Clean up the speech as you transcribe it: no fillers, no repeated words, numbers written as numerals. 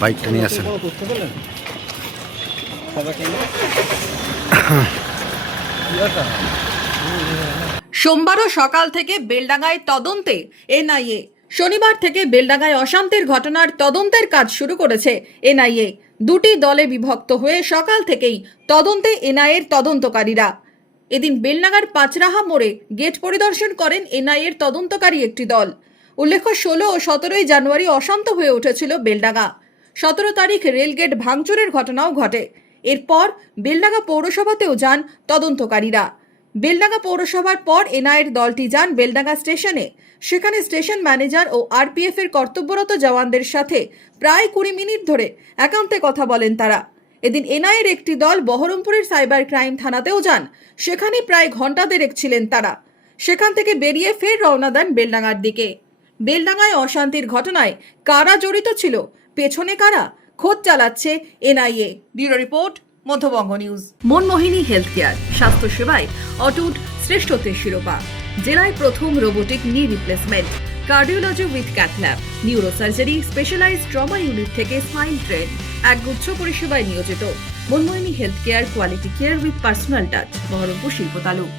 বাইকটা নিয়ে আসেন। সোমবারও সকাল থেকে বেলডাঙ্গায় তদন্তে এনআইএ। শনিবার থেকে বেলডাঙ্গায় অশান্তির ঘটনার তদন্তের কাজ শুরু করেছে এনআইএ। দুটি দলে বিভক্ত হয়ে সকাল থেকেই তদন্তে এনআইএর তদন্তকারীরা। এদিন বেলডাঙ্গার পাঁচরাহা মোড়ে গেট পরিদর্শন করেন এনআইএর তদন্তকারী একটি দল। উল্লেখ্য 16 ও 17 জানুয়ারি অশান্ত হয়ে উঠেছিল বেলডাঙ্গা। 17 তারিখ রেলগেট ভাঙচুরের ঘটনাও ঘটে। এরপর বেলডাঙ্গা পৌরসভাতেও যান তদন্তকারীরা। বেলডাঙ্গা পৌরসভার পর এনআইএর দলটি যান বেলডাঙ্গা স্টেশনে। সেখানে স্টেশন ম্যানেজার ও আরপিএফ এর কর্তব্যরত জওয়ানদের সাথে প্রায় 20 মিনিট ধরে একান্তে কথা বলেন তারা। এদিন এনআইএর একটি দল বহরমপুরের সাইবার ক্রাইম থানাতেও যান। সেখানে প্রায় ঘন্টা দেড়েক ছিলেন তারা। সেখান থেকে বেরিয়ে ফের রওনা দেন বেলডাঙ্গার দিকে। বেলডাঙ্গায় অশান্তির ঘটনায় কারা জড়িত ছিল, পেছনে কারা, খোঁজ চালাচ্ছে NIA. Bureau report, Madhyabanga news. Manmohini health care, স্বাস্থ্য সেবায় অটুট শ্রেষ্ঠত্বের শিরোপা। জেলায় প্রথম robotic knee replacement, cardiology with cath lab, neurosurgery, specialised trauma unit থেকে স্পাইন ট্রেন, একগুচ্ছ পরিষেবায় নিয়োজিত। Manmohini health care, quality care with personal touch, Baharampur শিল্প তালুক।